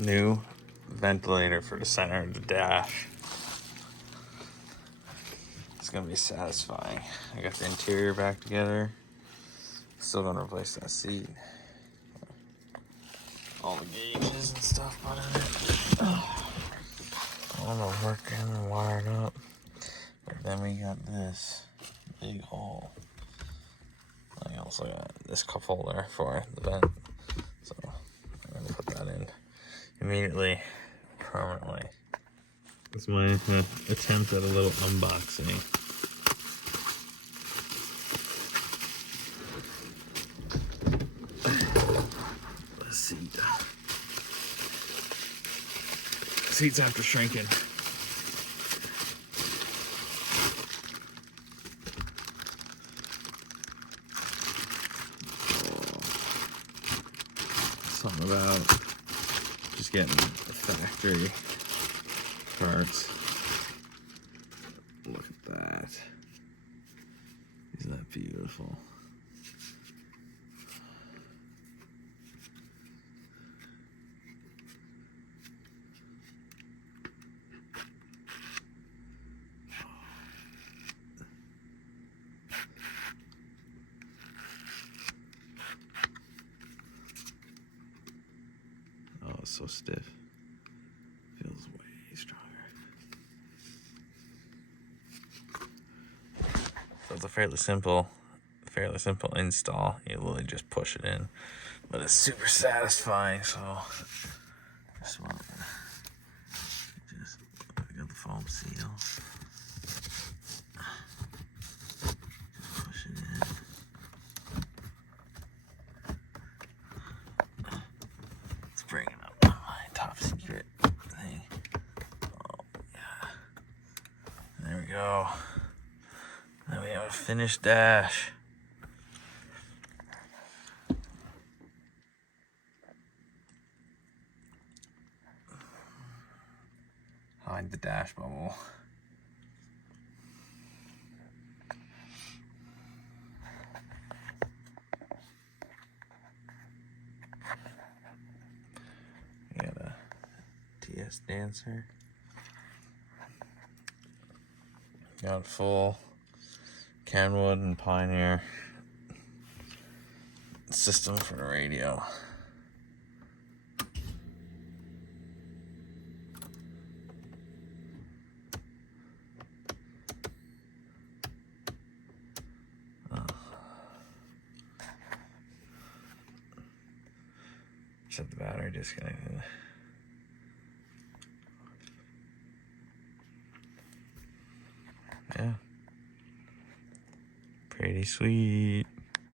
new ventilator for the center of the dash. It's gonna be satisfying. I got the interior back together. Still gonna replace that seat. All the gauges and stuff put in it. All the working and wired up. But then we got this big hole. I also got this cup holder for the vent. So I'm gonna put that in immediately, permanently. That's my attempt at a little unboxing. The seat. Seats after shrinking. Something about just getting the factory parts. Look at that. Isn't that beautiful? Oh, it's so stiff. Feels way stronger. So it's a fairly simple install. You literally just push it in, but it's super satisfying. So just want I got the foam seal. Just push it in. Let's bring it up. My top secret thing. Oh yeah. There we go. Now we have a finished dash. Hide the dash bubble. We got a TS Dancer. Got full Kenwood and Pioneer system for the radio. Set the battery disconnected. Yeah. Pretty sweet.